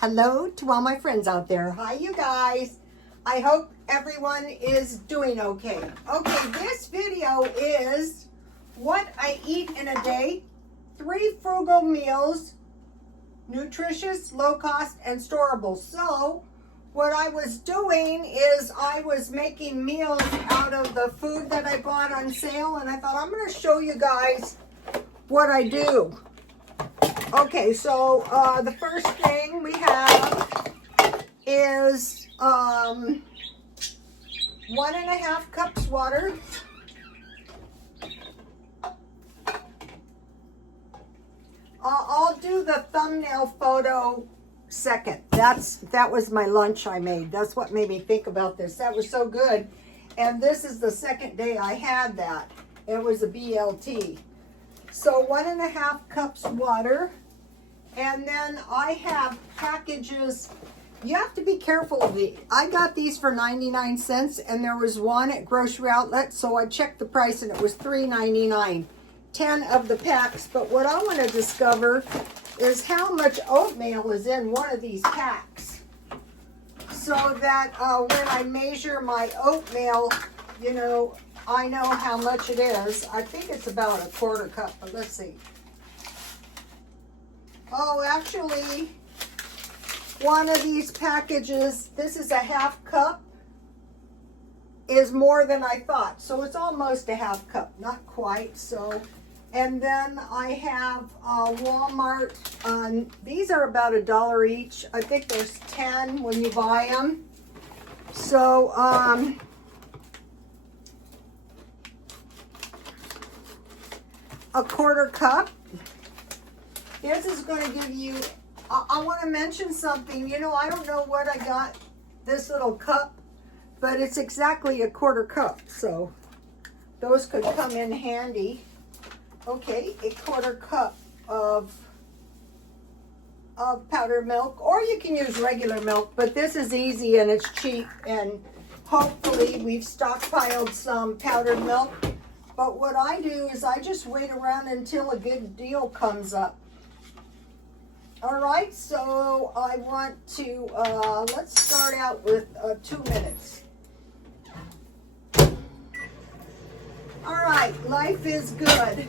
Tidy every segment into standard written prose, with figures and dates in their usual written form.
Hello to all my friends out there. Hi, you guys. I hope everyone is doing okay. Okay, this video is what I eat in a day. 3 frugal meals, nutritious, low cost, and storable. So what I was doing is I was making meals out of the food that I bought on sale, and I thought I'm going to show you guys what I do. Okay, so the first thing we have is 1.5 cups water. I'll do the thumbnail photo second. That was my lunch I made. That's what made me think about this. That was so good. And this is the second day I had that. It was a BLT. So 1.5 cups water. And then I have packages. You have to be careful of these. I got these for 99 cents and there was one at Grocery Outlet. So I checked the price and it was $3.99. 10 of the packs. But what I want to discover is how much oatmeal is in one of these packs. So that when I measure my oatmeal, you know, I know how much it is. I think it's about 1/4 cup, but let's see. Oh, actually, one of these packages, this is 1/2 cup, is more than I thought. So it's almost 1/2 cup, not quite. So, and then I have Walmart. These are about $1 each. I think there's 10 when you buy them. So, a 1/4 cup. This is going to give you, I want to mention something. You know, I don't know what I got this little cup, but it's exactly 1/4 cup. So those could come in handy. Okay, 1/4 cup of powdered milk, or you can use regular milk, but this is easy and it's cheap, and hopefully we've stockpiled some powdered milk. But what I do is I just wait around until a good deal comes up. All right, so I want to, let's start out with 2 minutes. All right, life is good.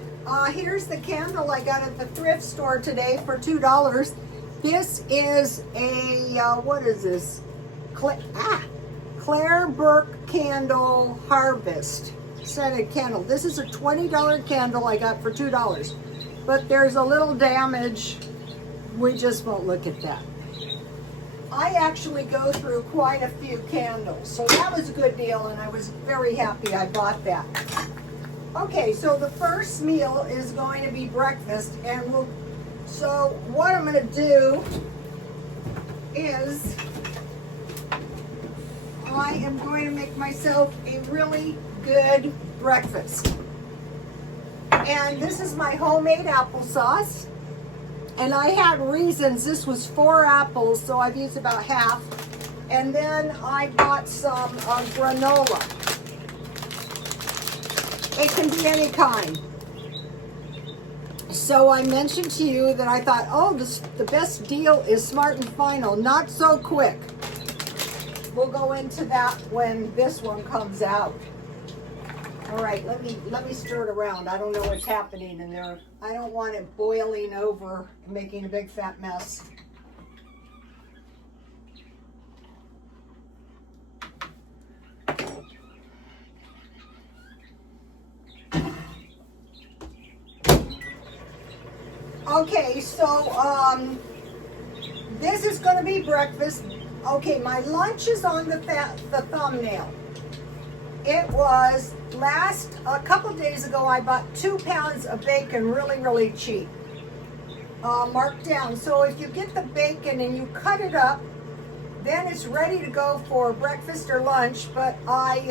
Here's the candle I got at the thrift store today for $2. This is a, what is this? Claire Burke Candle Harvest scented candle. This is a $20 candle I got for $2. But there's a little damage. We just won't look at that. I actually go through quite a few candles, so that was a good deal, and I was very happy I bought that. Okay, so the first meal is going to be breakfast, and so what I'm going to do is I am going to make myself a really good breakfast. And this is my homemade applesauce. And I had reasons. This was 4 apples, so I've used about half. And then I bought some granola. It can be any kind. So I mentioned to you that I thought, oh, the best deal is Smart and Final. Not so quick. We'll go into that when this one comes out. All right, let me stir it around. I don't know what's happening in there. I don't want it boiling over and making a big fat mess. Okay, so this is going to be breakfast. Okay, my lunch is on the thumbnail. It was a couple days ago, I bought 2 pounds of bacon really, really cheap. Marked down. So if you get the bacon and you cut it up, then it's ready to go for breakfast or lunch. But I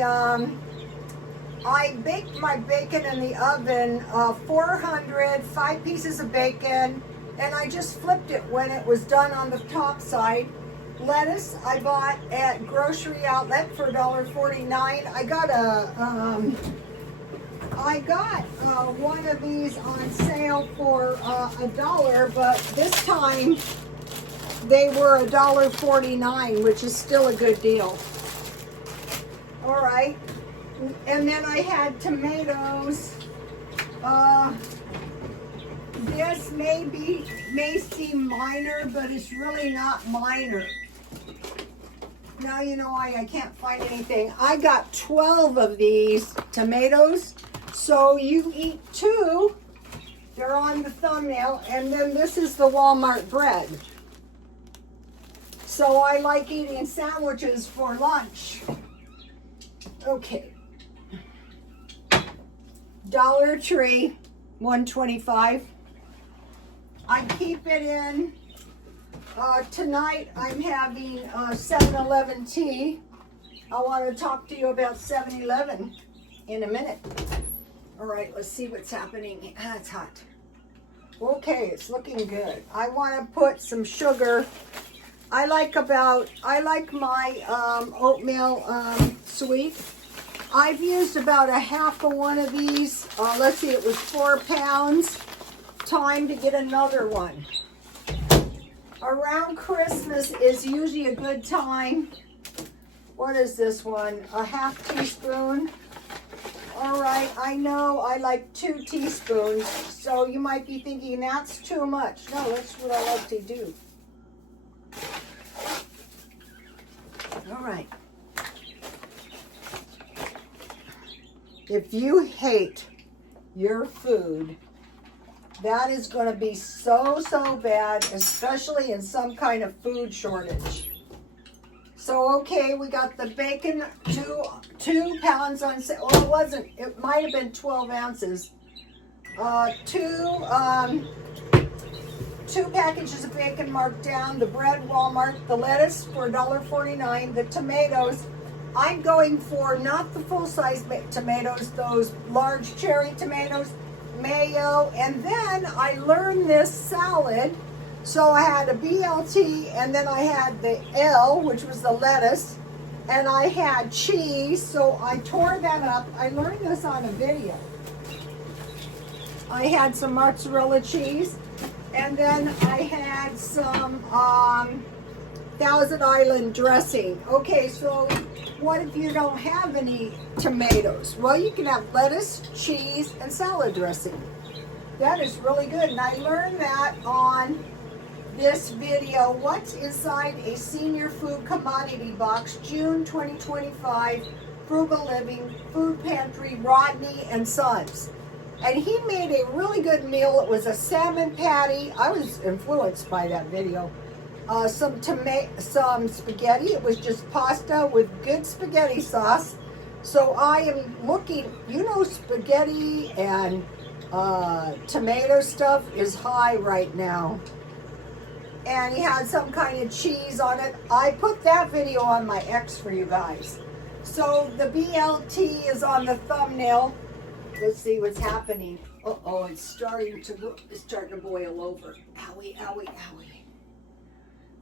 baked my bacon in the oven, 5 pieces of bacon, and I just flipped it when it was done on the top side. Lettuce I bought at Grocery Outlet for $1.49. I got one of these on sale for $1, but this time they were $1.49, which is still a good deal. All right. And then I had tomatoes. This may seem minor, but it's really not minor. Now you know why I can't find anything. I got 12 of these tomatoes. So you eat 2. They're on the thumbnail. And then this is the Walmart bread. So I like eating sandwiches for lunch. Okay. Dollar Tree, $1.25. I keep it in. Tonight I'm having 7-Eleven tea. I want to talk to you about 7-Eleven in a minute. All right, let's see what's happening. It's hot. Okay, it's looking good. I want to put some sugar. I like my oatmeal sweet. I've used about a half of one of these. Let's see, it was 4 pounds. Time to get another one. Around Christmas is usually a good time. What is this one? A half teaspoon. All right, I know I like 2 teaspoons, so you might be thinking that's too much. No, that's what I like to do. All right. If you hate your food, that is going to be so bad, especially in some kind of food shortage. So, okay, we got the bacon, 2 pounds on sale. Well, it wasn't. It might have been 12 ounces. 2 packages of bacon marked down. The bread, Walmart. The lettuce for $1.49. The tomatoes. I'm going for not the full-size tomatoes, those large cherry tomatoes, mayo, and then I learned this salad. So I had a BLT, and then I had the L, which was the lettuce, and I had cheese, so I tore that up. I learned this on a video. I had some mozzarella cheese, and then I had some Thousand Island dressing. Okay, so what if you don't have any tomatoes? Well, you can have lettuce, cheese, and salad dressing. That is really good, and I learned that on this video, What's Inside a Senior Food Commodity Box, June 2025, Frugal Living, Food Pantry, Rodney and Sons. And he made a really good meal. It was a salmon patty. I was influenced by that video. Some spaghetti. It was just pasta with good spaghetti sauce. So I am looking, you know, spaghetti and tomato stuff is high right now. And he had some kind of cheese on it. I put that video on my X for you guys. So the BLT is on the thumbnail. Let's see what's happening. Uh-oh, it's starting to boil over. Owie, owie, owie.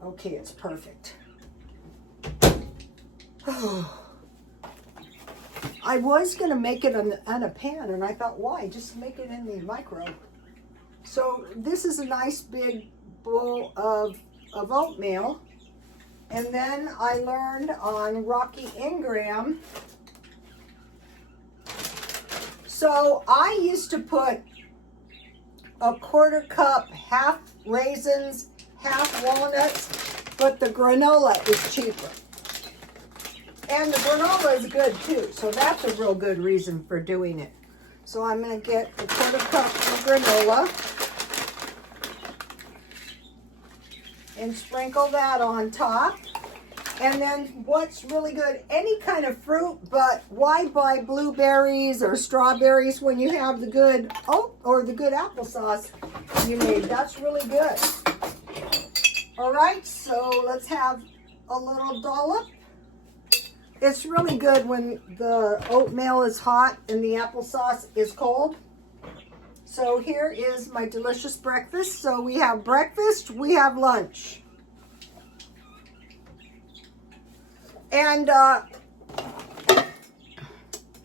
Okay, it's perfect. I was going to make it on a pan, and I thought, why? Just make it in the micro. So this is a nice big bowl of oatmeal. And then I learned on Rocky Ingram. So I used to put a 1/4 cup, half raisins, half walnuts, but the granola is cheaper. And the granola is good too, so that's a real good reason for doing it. So I'm going to get a 1/4 cup of granola and sprinkle that on top. And then what's really good, any kind of fruit, but why buy blueberries or strawberries when you have the good or the good applesauce you made? That's really good. All right, so let's have a little dollop. It's really good when the oatmeal is hot and the applesauce is cold. So here is my delicious breakfast. So we have breakfast, we have lunch. And a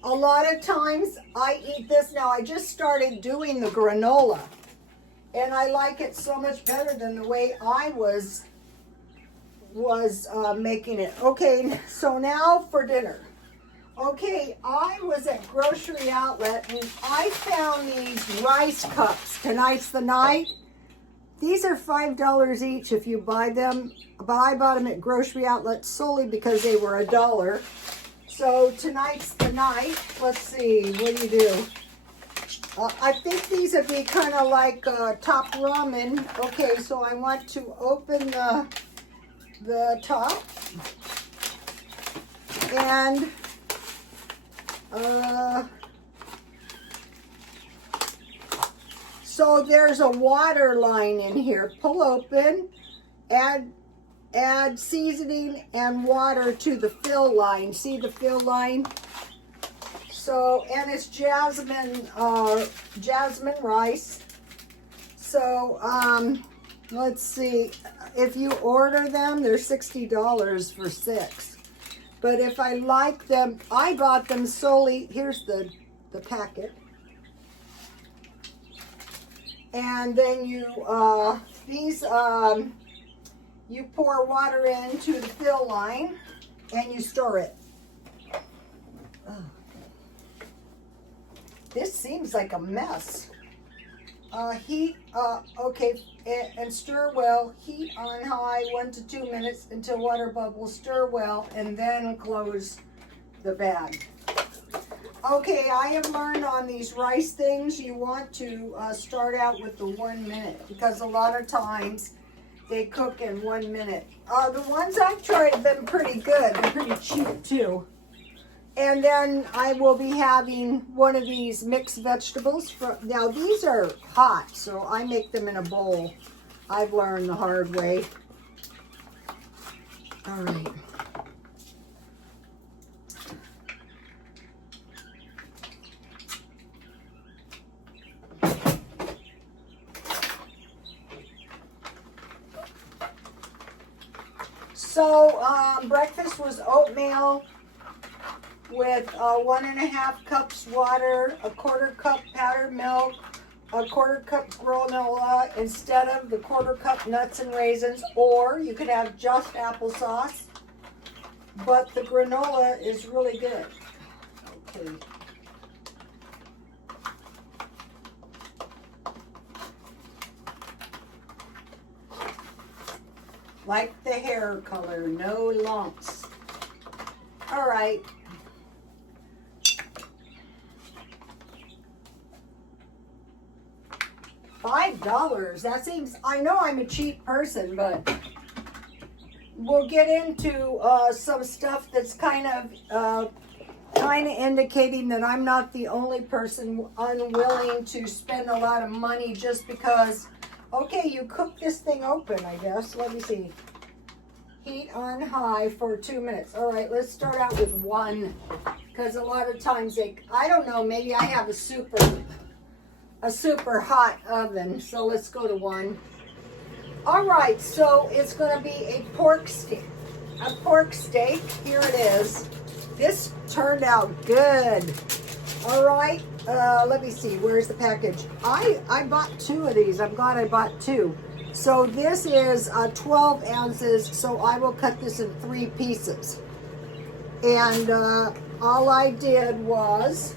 lot of times I eat this. Now I just started doing the granola, and I like it so much better than the way I was making it. Okay, so now for dinner. Okay, I was at Grocery Outlet and I found these rice cups. Tonight's the night. These are $5 each if you buy them, but I bought them at Grocery Outlet solely because they were $1. So tonight's the night. Let's see, what do you do? I think these would be kind of like top ramen. Okay, so I want to open the top. And so there's a water line in here. Pull open, add seasoning and water to the fill line. See the fill line? So, and it's jasmine rice. So, let's see. If you order them, they're $60 for 6. But if I like them, I bought them solely. Here's the packet. And then you, you pour water into the fill line and you store it. Oh. This seems like a mess. Heat, okay, and stir well. Heat on high 1 to 2 minutes until water bubbles. Stir well and then close the bag. Okay, I have learned on these rice things, you want to start out with the 1 minute because a lot of times they cook in 1 minute. The ones I've tried have been pretty good. They're pretty cheap too. And then I will be having one of these mixed vegetables. Now these are hot, so I make them in a bowl. I've learned the hard way. All right. So breakfast was oatmeal with 1.5 cups water, a 1/4 cup powdered milk, a 1/4 cup granola instead of the 1/4 cup nuts and raisins, or you could have just applesauce, but the granola is really good. Okay. Like the hair color, no lumps. All right. $5. That seems, I know I'm a cheap person, but we'll get into some stuff that's kind of indicating that I'm not the only person unwilling to spend a lot of money just because. Okay, you cook this thing open, I guess. Let me see. Heat on high for 2 minutes. All right, let's start out with 1, because a lot of times I don't know, maybe I have a super hot oven, so let's go to 1. All right, so it's going to be a pork steak. Here it is. This turned out good. All right, let me see. Where's the package? I bought 2 of these. I'm glad I bought 2. So this is 12 ounces, so I will cut this in 3 pieces. And all I did was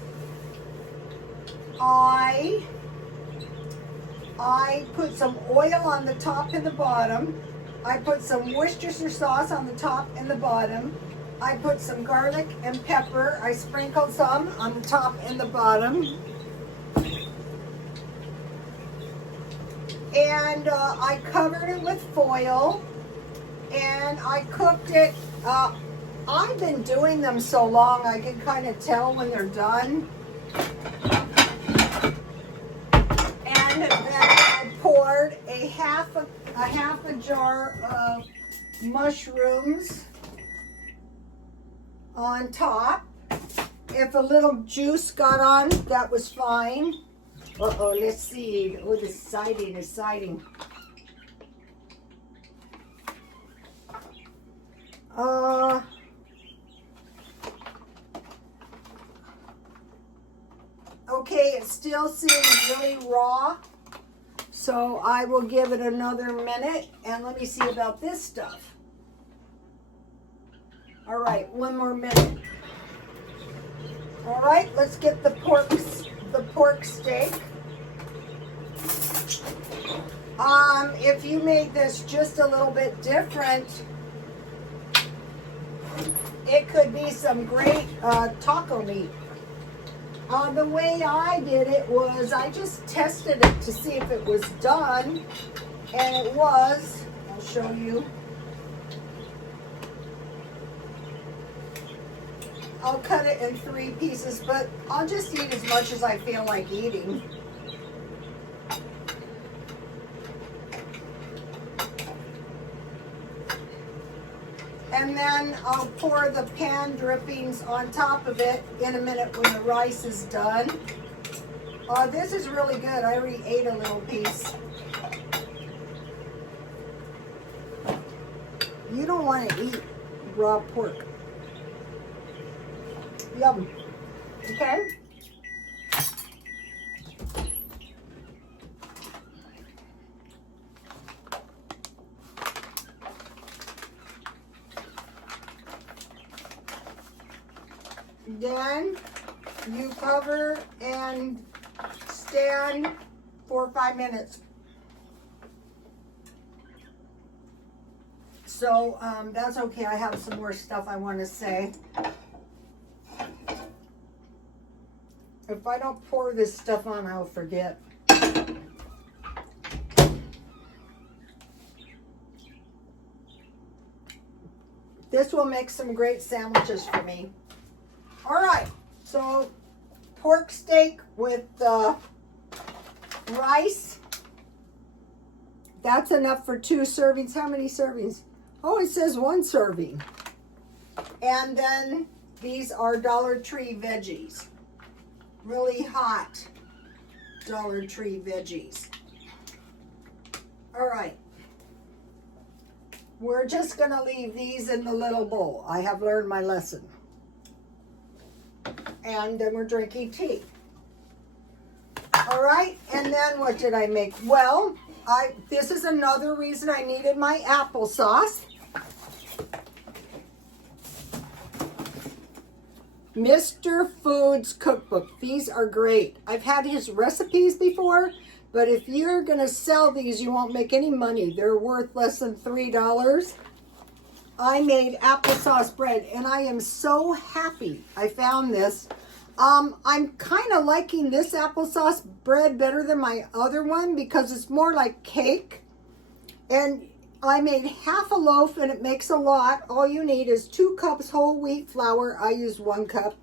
I put some oil on the top and the bottom. I put some Worcestershire sauce on the top and the bottom. I put some garlic and pepper. I sprinkled some on the top and the bottom. And I covered it with foil. And I cooked it. I've been doing them so long I can kind of tell when they're done. And then I poured a half a jar of mushrooms on top. If a little juice got on, that was fine. Uh-oh, let's see. Oh, the siding is siding. Okay, it still seems really raw. So I will give it another minute. And let me see about this stuff. All right, one more minute. All right, let's get the pork steak. If you made this just a little bit different, it could be some great taco meat. The way I did it was I just tested it to see if it was done, and it was. I'll show you. I'll cut it in 3 pieces, but I'll just eat as much as I feel like eating. And then I'll pour the pan drippings on top of it in a minute when the rice is done. This is really good. I already ate a little piece. You don't want to eat raw pork. Yum. Okay? Then you cover and stand for 5 minutes. So that's okay. I have some more stuff I want to say. If I don't pour this stuff on, I'll forget. This will make some great sandwiches for me. All right, so pork steak with rice. That's enough for 2 servings. How many servings? Oh, it says 1 serving. And then these are Dollar Tree veggies. Really hot Dollar Tree veggies. All right. We're just going to leave these in the little bowl. I have learned my lesson. And then we're drinking tea. All right, and then what did I make? Well, this is another reason I needed my applesauce. Mr. Food's cookbook. These are great. I've had his recipes before, but if you're going to sell these, you won't make any money. They're worth less than $3. I made applesauce bread, and I am so happy I found this. I'm kind of liking this applesauce bread better than my other one because it's more like cake. And I made half a loaf, and it makes a lot. All you need is 2 cups whole wheat flour. I used 1 cup.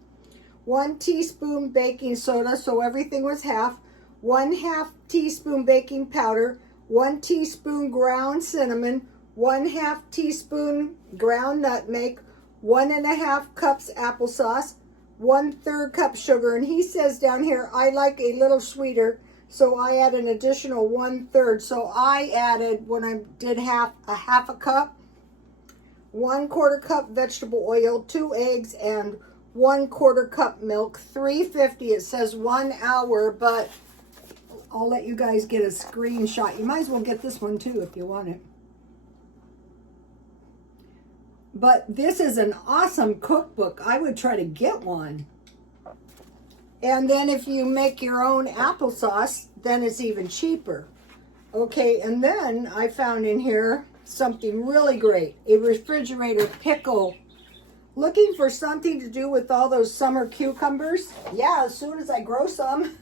1 teaspoon baking soda, so everything was half. 1/2 teaspoon baking powder. 1 teaspoon ground cinnamon. 1/2 teaspoon ground nutmeg. 1.5 cups applesauce. 1/3 cup sugar. And he says down here, I like a little sweeter, so I add an additional 1/3. So I added, when I did half a cup, 1/4 cup vegetable oil, 2 eggs, and 1/4 cup milk. 350. It says 1 hour, but I'll let you guys get a screenshot. You might as well get this one too if you want it. But this is an awesome cookbook. I would try to get one. And then if you make your own applesauce, then it's even cheaper. Okay, and then I found in here something really great. A refrigerator pickle. Looking for something to do with all those summer cucumbers? Yeah, as soon as I grow some.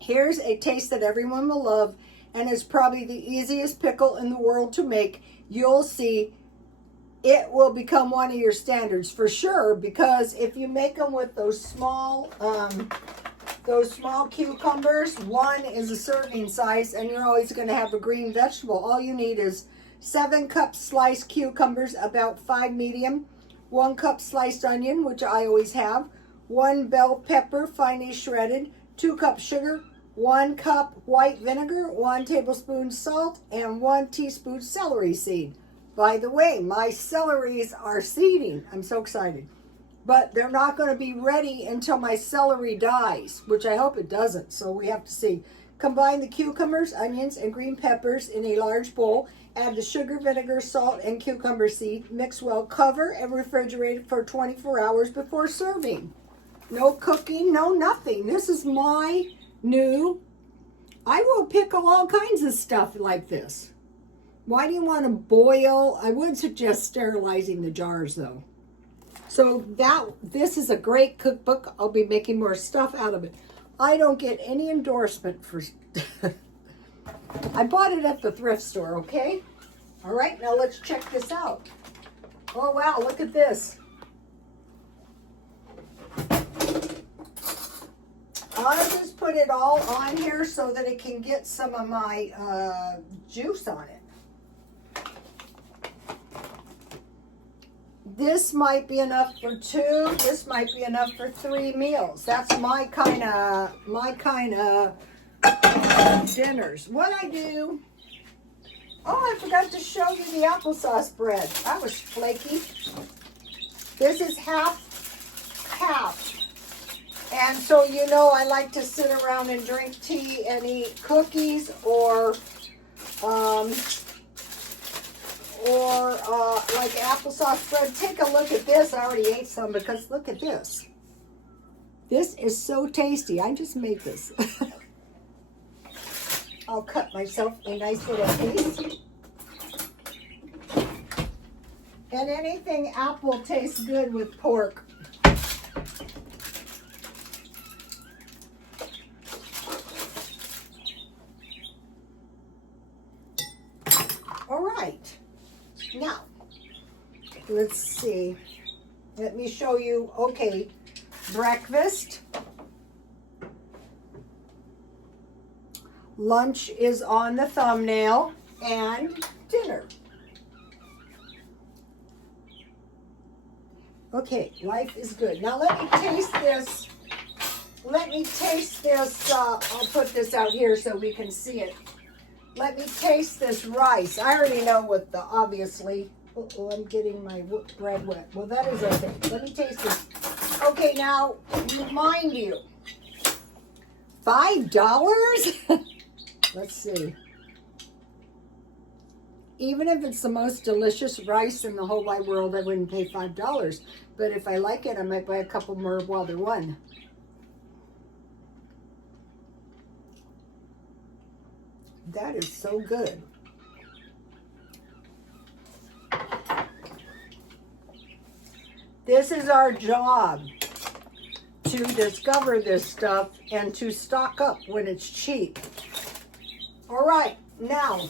Here's a taste that everyone will love, and it's probably the easiest pickle in the world to make. You'll see it will become one of your standards for sure, because if you make them with those small cucumbers, 1 is a serving size, and you're always going to have a green vegetable. All you need is 7 cups sliced cucumbers, about 5 medium, 1 cup sliced onion, which I always have, 1 bell pepper, finely shredded, 2 cups sugar, 1 cup white vinegar, 1 tablespoon salt, and 1 teaspoon celery seed. By the way, my celeries are seeding. I'm so excited. But they're not going to be ready until my celery dies, which I hope it doesn't, so we have to see. Combine the cucumbers, onions, and green peppers in a large bowl. Add the sugar, vinegar, salt, and cucumber seed. Mix well, cover, and refrigerate for 24 hours before serving. No cooking, no nothing. This is my new, I will pickle all kinds of stuff like this. Why do you want to boil? I would suggest sterilizing the jars though. So this is a great cookbook. I'll be making more stuff out of it. I don't get any endorsement for, I bought it at the thrift store, okay? All right, now let's check this out. Oh wow, look at this. I'll just put it all on here so that it can get some of my juice on it. This might be enough for 2. This might be enough for 3 meals. That's my kind of dinners. What I do? Oh, I forgot to show you the applesauce bread. That was flaky. This is half. And so you know I like to sit around and drink tea and eat cookies or like applesauce bread. Take a look at this. I already ate some because look at this. This is so tasty. I just made this. I'll cut myself a nice little piece. And anything apple tastes good with pork. All right. Now, let's see. Let me show you. Okay, breakfast. Lunch is on the thumbnail, and dinner. Okay, life is good. Now let me taste this. I'll put this out here so we can see it. Let me taste this rice. I already know what the, obviously. Oh, I'm getting my bread wet. Well, that is okay. Let me taste this. Okay, now, mind you, $5? Let's see. Even if it's the most delicious rice in the whole wide world, I wouldn't pay $5. But if I like it, I might buy a couple more while they're one. That is so good. This is our job, to discover this stuff and to stock up when it's cheap. All right, now,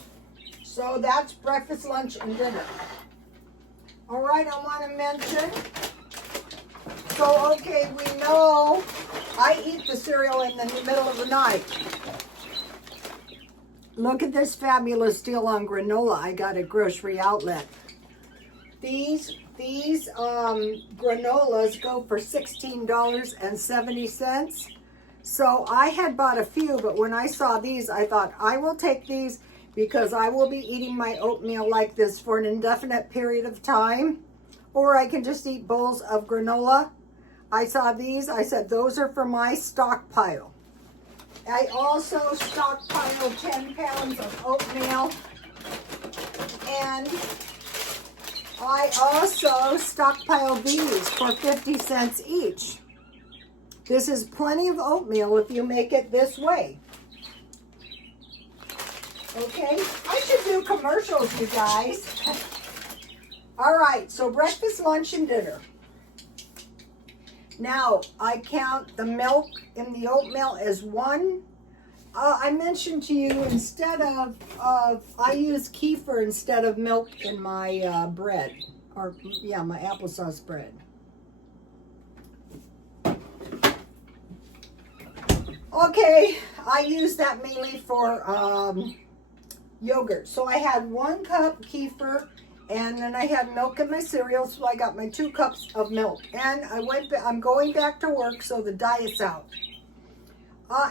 so that's breakfast, lunch, and dinner. All right, I want to mention, so okay, we know I eat the cereal in the middle of the night. Look at this fabulous deal on granola I got at Grocery Outlet. These granolas go for $16.70. So I had bought a few, but when I saw these, I thought I will take these because I will be eating my oatmeal like this for an indefinite period of time. Or I can just eat bowls of granola. I saw these. I said, those are for my stockpile. I also stockpiled 10 pounds of oatmeal. And I also stockpiled these for 50 cents each. This is plenty of oatmeal if you make it this way. Okay, I should do commercials, you guys. All right, so breakfast, lunch, and dinner. Now, I count the milk in the oatmeal as 1. I mentioned to you, instead of I use kefir instead of milk in my bread. Or, yeah, my applesauce bread. Okay, I use that mainly for yogurt. So I had 1 cup kefir, and then I had milk in my cereal, so I got my 2 cups of milk. And I'm going back to work, so the diet's out.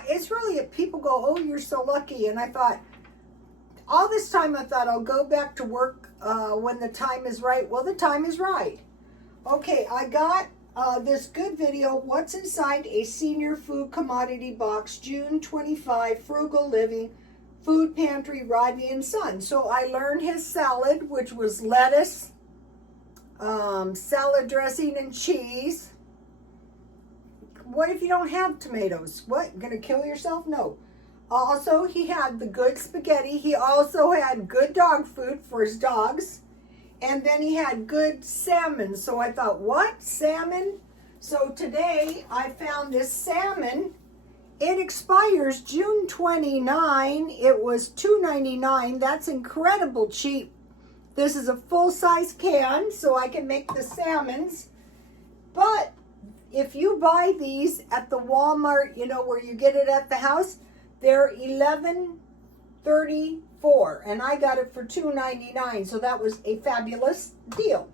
It's really, people go, oh, you're so lucky. And I thought, all this time I thought I'll go back to work when the time is right. Well, the time is right. Okay, I got this good video, what's inside a senior food commodity box, June 25, Frugal Living, Food Pantry, Rodney and Son. So I learned his salad, which was lettuce, salad dressing and cheese. What if you don't have tomatoes? What, gonna kill yourself? No. Also, he had the good spaghetti. He also had good dog food for his dogs. And then he had good salmon. So I thought, what? Salmon? So today I found this salmon. It expires June 29. It was $2.99. That's incredible cheap. This is a full-size can, so I can make the salmons. But if you buy these at the Walmart, you know, where you get it at the house, they're $11.34, and I got it for $2.99, so that was a fabulous deal.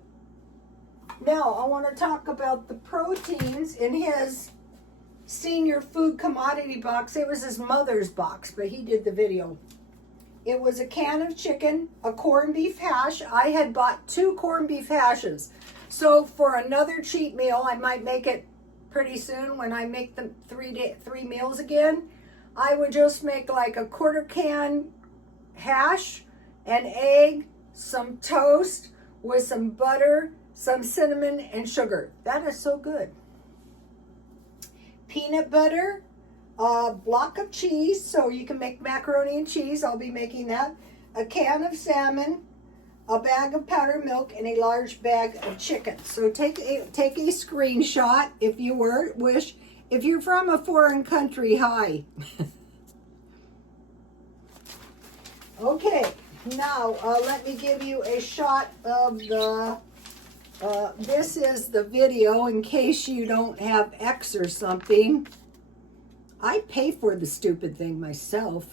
Now, I want to talk about the proteins in his senior food commodity box. It was his mother's box, but he did the video. It was a can of chicken, a corned beef hash. I had bought 2 corned beef hashes. So for another cheat meal, I might make it pretty soon when I make the 3 meals again. I would just make like a quarter can hash, an egg, some toast with some butter, some cinnamon and sugar. That is so good. Peanut butter, a block of cheese, so you can make macaroni and cheese. I'll be making that. A can of salmon, a bag of powdered milk, and a large bag of chicken. So take a screenshot if you wish. If you're from a foreign country, hi. Okay, now let me give you a shot of the, this is the video in case you don't have X or something. I pay for the stupid thing myself.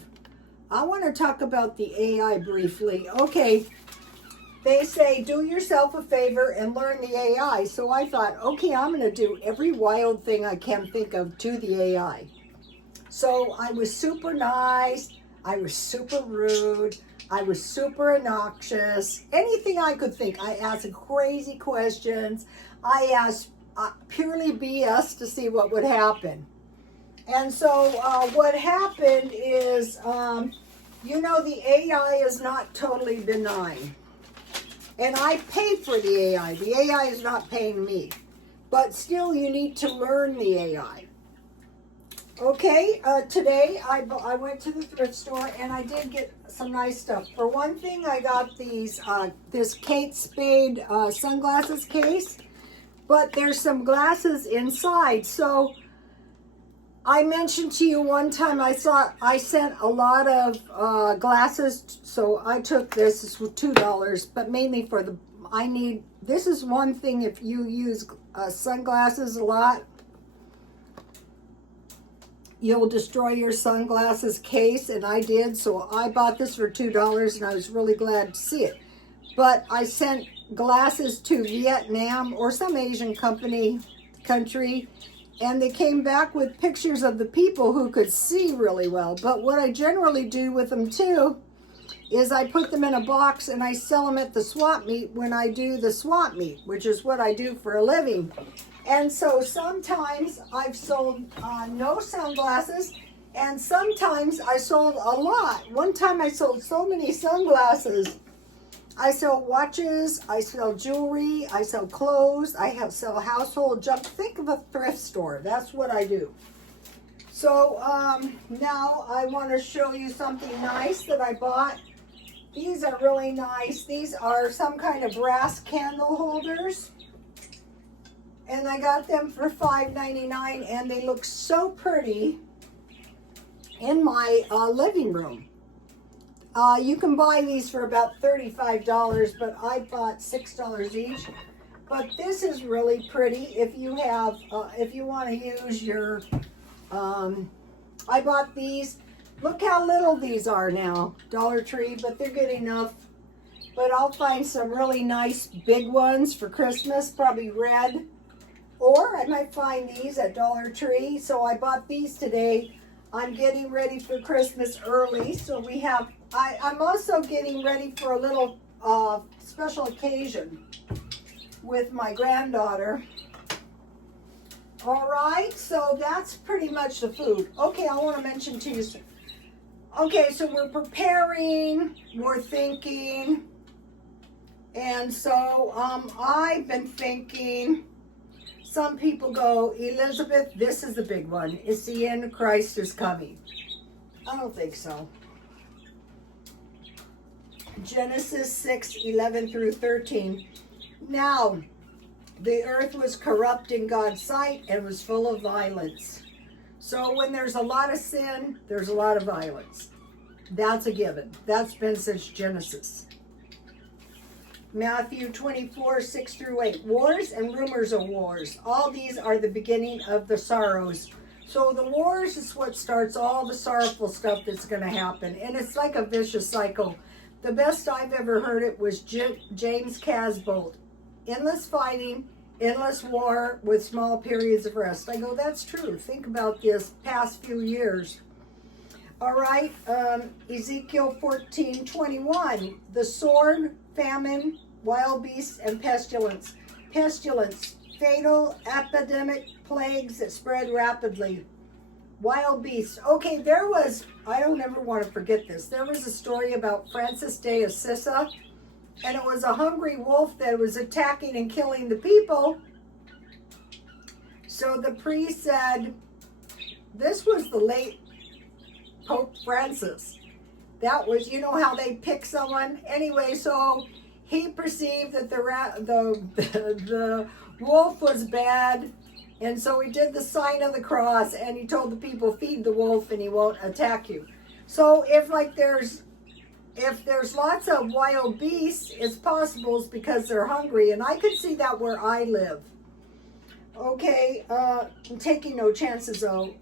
I want to talk about the AI briefly. Okay, they say do yourself a favor and learn the AI. So I thought, okay, I'm going to do every wild thing I can think of to the AI. So I was super nice. I was super rude. I was super obnoxious. Anything I could think. I asked crazy questions. I asked purely BS to see what would happen. And so what happened is, you know, the AI is not totally benign. And I pay for the AI. The AI is not paying me. But still, you need to learn the AI. Okay, today I went to the thrift store and I did get some nice stuff. For one thing, I got these this Kate Spade sunglasses case, but there's some glasses inside. So I mentioned to you one time I sent a lot of glasses, so I took this. This was $2, but mainly for this is one thing if you use sunglasses a lot. You'll destroy your sunglasses case, and I did, so I bought this for $2, and I was really glad to see it. But I sent glasses to Vietnam or some Asian country, and they came back with pictures of the people who could see really well. But what I generally do with them too is I put them in a box and I sell them at the swap meet when I do the swap meet, which is what I do for a living. And so sometimes I've sold no sunglasses, and sometimes I sold a lot. One time I sold so many sunglasses. I sell watches, I sell jewelry, I sell clothes, sell household junk. Think of a thrift store. That's what I do. So now I want to show you something nice that I bought. These are really nice. These are some kind of brass candle holders. And I got them for $5.99, and they look so pretty in my living room. You can buy these for about $35, but I bought $6 each. But this is really pretty if you have, if you want to use your, I bought these. Look how little these are now, Dollar Tree, but they're good enough. But I'll find some really nice big ones for Christmas, probably red. Or I might find these at Dollar Tree. So I bought these today. I'm getting ready for Christmas early. So we have, I'm also getting ready for a little special occasion with my granddaughter. All right, so that's pretty much the food. Okay, I want to mention to you. Okay, so we're preparing, we're thinking, and so I've been thinking. Some people go, Elizabeth, this is the big one. It's the Antichrist is coming. I don't think so. Genesis 6:11 through 13. Now, the earth was corrupt in God's sight and was full of violence. So when there's a lot of sin, there's a lot of violence. That's a given. That's been since Genesis. Matthew 24:6 through 8. Wars and rumors of wars. All these are the beginning of the sorrows. So the wars is what starts all the sorrowful stuff that's going to happen. And it's like a vicious cycle. The best I've ever heard it was James Casbolt. Endless fighting, endless war with small periods of rest. I go, that's true. Think about this past few years. All right, Ezekiel 14:21. The sword, famine, wild beasts, and pestilence. Pestilence, fatal epidemic plagues that spread rapidly. Wild beasts. Okay, there was, I don't ever want to forget this. There was a story about Francis de Assisi, and it was a hungry wolf that was attacking and killing the people. So the priest said, this was the late Pope Francis. That was, you know how they pick someone? Anyway, so he perceived that the wolf was bad, and so he did the sign of the cross, and he told the people, feed the wolf and he won't attack you. So if there's lots of wild beasts, it's possible it's because they're hungry, and I could see that where I live. Okay, I'm taking no chances though.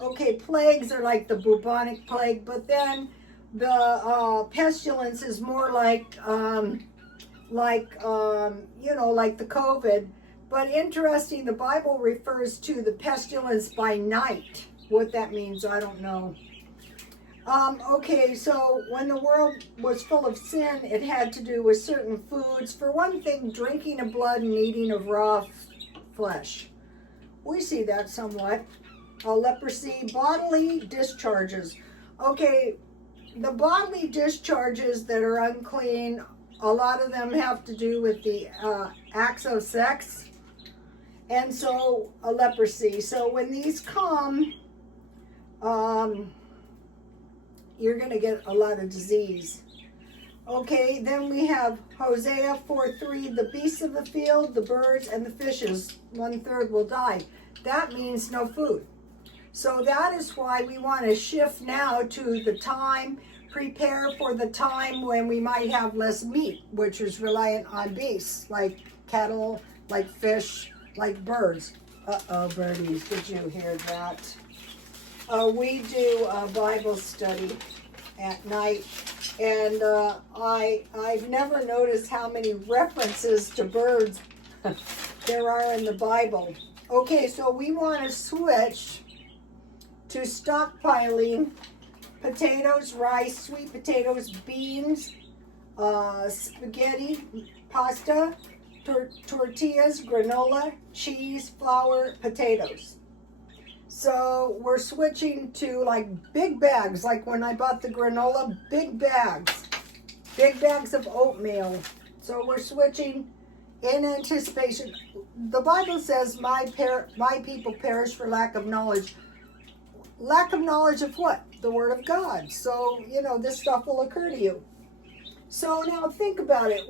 Okay, plagues are like the bubonic plague, but then the pestilence is more like the COVID. But interesting, the Bible refers to the pestilence by night. What that means, I don't know. Okay, so when the world was full of sin, it had to do with certain foods. For one thing, drinking of blood and eating of raw flesh. We see that somewhat. Leprosy, bodily discharges. Okay, the bodily discharges that are unclean, a lot of them have to do with the acts of sex. And so, a leprosy. So when these come, you're going to get a lot of disease. Okay, then we have Hosea 4:3, the beasts of the field, the birds, and the fishes, 1/3 will die. That means no food. So that is why we want to shift now to the time, prepare for the time when we might have less meat, which is reliant on beasts, like cattle, like fish, like birds. Uh-oh, birdies, did you hear that? We do a Bible study at night, and I've never noticed how many references to birds there are in the Bible. Okay, so we want to switch to stockpiling potatoes, rice, sweet potatoes, beans, spaghetti, pasta, tortillas, granola, cheese, flour, potatoes. So we're switching to like big bags, like when I bought the granola, big bags of oatmeal. So we're switching in anticipation. The Bible says, my people perish for lack of knowledge. Lack of knowledge of what? The Word of God. So, this stuff will occur to you. So now think about it.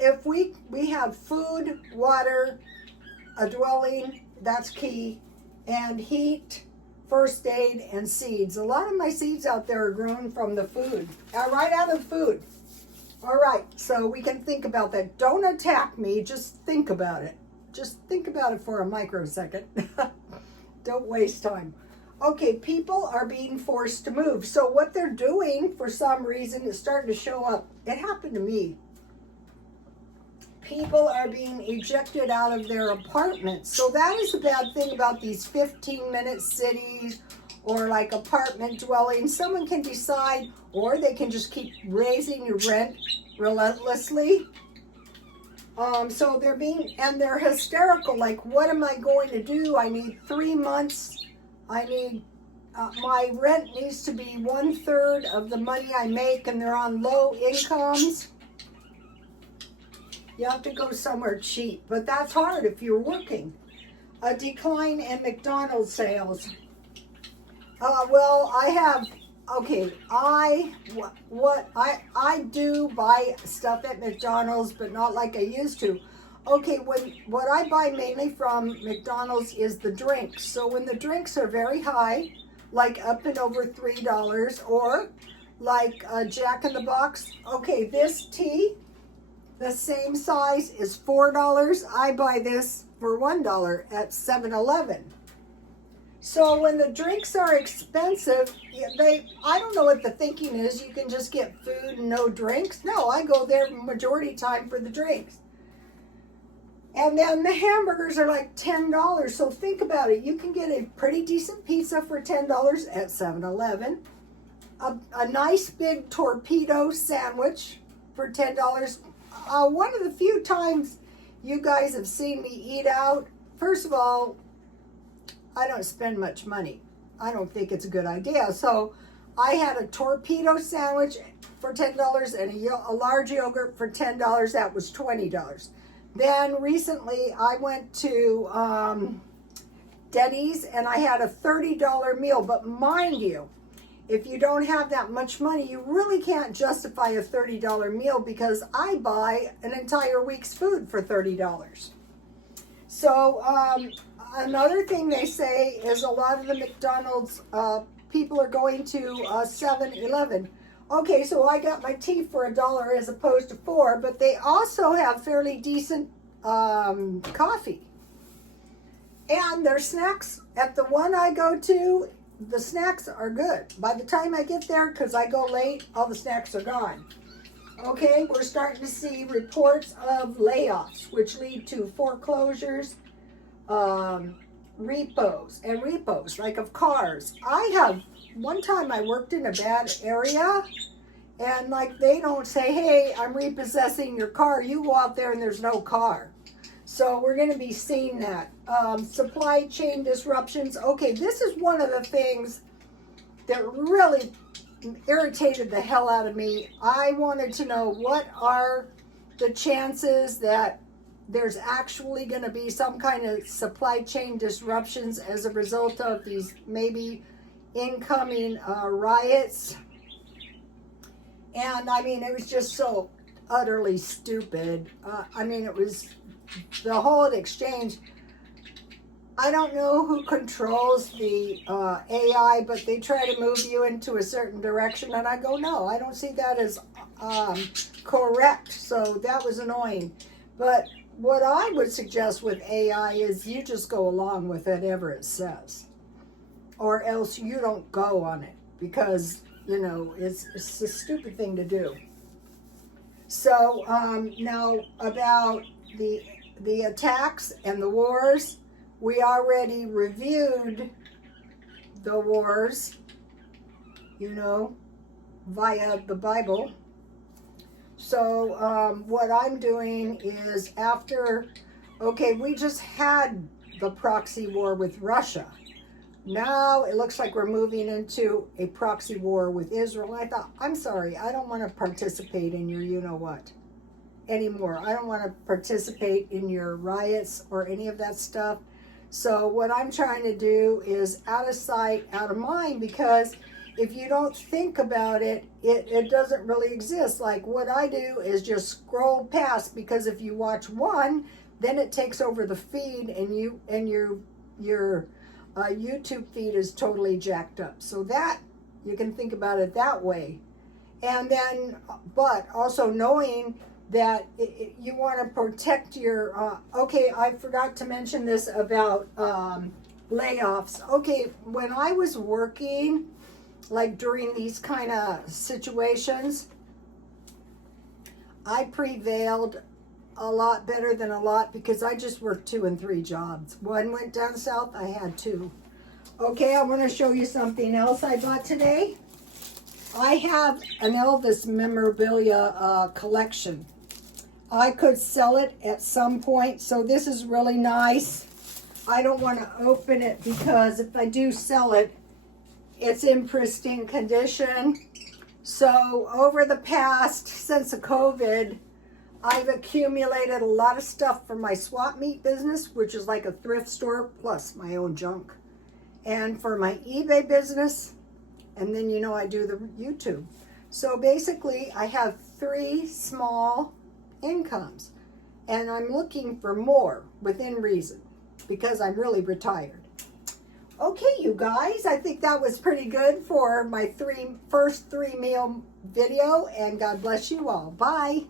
If we have food, water, a dwelling, that's key, and heat, first aid, and seeds. A lot of my seeds out there are grown from the food, right out of food. All right, so we can think about that. Don't attack me, just think about it. Just think about it for a microsecond. Don't waste time. Okay, people are being forced to move. So what they're doing, for some reason, is starting to show up. It happened to me. People are being ejected out of their apartments. So that is the bad thing about these 15-minute cities or like apartment dwellings. Someone can decide, or they can just keep raising your rent relentlessly. So they're hysterical. Like, what am I going to do? I need 3 months. I need, my rent needs to be 1/3 of the money I make, and they're on low incomes. You have to go somewhere cheap, but that's hard if you're working. A decline in McDonald's sales. Well, I have, okay, I do buy stuff at McDonald's, but not like I used to. Okay, what I buy mainly from McDonald's is the drinks. So when the drinks are very high, like up and over $3, or like Jack in the Box. Okay, this tea, the same size is $4. I buy this for $1 at 7-Eleven. So when the drinks are expensive, I don't know what the thinking is. You can just get food and no drinks. No, I go there majority time for the drinks. And then the hamburgers are like $10. So think about it. You can get a pretty decent pizza for $10 at 7-Eleven. A nice big torpedo sandwich for $10. One of the few times you guys have seen me eat out, first of all, I don't spend much money. I don't think it's a good idea. So I had a torpedo sandwich for $10 and a large yogurt for $10. That was $20. Then recently I went to Denny's and I had a $30 meal. But mind you, if you don't have that much money, you really can't justify a $30 meal, because I buy an entire week's food for $30. So another thing they say is a lot of the McDonald's people are going to 7-Eleven. Okay, so I got my tea for $1 as opposed to $4, but they also have fairly decent coffee. And their snacks, at the one I go to, the snacks are good. By the time I get there, because I go late, all the snacks are gone. Okay, we're starting to see reports of layoffs, which lead to foreclosures, repos, like of cars. One time I worked in a bad area, and like they don't say, hey, I'm repossessing your car. You go out there and there's no car. So we're going to be seeing that. Supply chain disruptions. Okay, this is one of the things that really irritated the hell out of me. I wanted to know, what are the chances that there's actually going to be some kind of supply chain disruptions as a result of these maybe incoming riots. And I mean, it was just so utterly stupid. It was the whole exchange. I don't know who controls the AI, but they try to move you into a certain direction, and I go, no, I don't see that as correct. So that was annoying. But what I would suggest with AI is you just go along with whatever it says, or else you don't go on it, because it's a stupid thing to do. So now about the attacks and the wars. We already reviewed the wars, via the Bible. So what I'm doing is we just had the proxy war with Russia. Now it looks like we're moving into a proxy war with Israel. I thought, I'm sorry, I don't want to participate in your you-know-what anymore. I don't want to participate in your riots or any of that stuff. So what I'm trying to do is out of sight, out of mind, because if you don't think about it, it doesn't really exist. Like what I do is just scroll past, because if you watch one, then it takes over the feed, and your YouTube feed is totally jacked up. So that you can think about it that way. And then, but also knowing that you want to protect your, I forgot to mention this about layoffs. Okay, when I was working, like during these kind of situations, I prevailed a lot better than a lot, because I just worked 2 and 3 jobs. One went down south, I had 2. Okay, I want to show you something else I bought today. I have an Elvis memorabilia collection. I could sell it at some point. So this is really nice. I don't want to open it because if I do sell it, it's in pristine condition. So over the past, since the COVID, I've accumulated a lot of stuff for my swap meet business, which is like a thrift store plus my own junk. And for my eBay business, and then I do the YouTube. So basically I have 3 small incomes, and I'm looking for more within reason because I'm really retired. Okay, you guys, I think that was pretty good for my first 3 meal video, and God bless you all. Bye.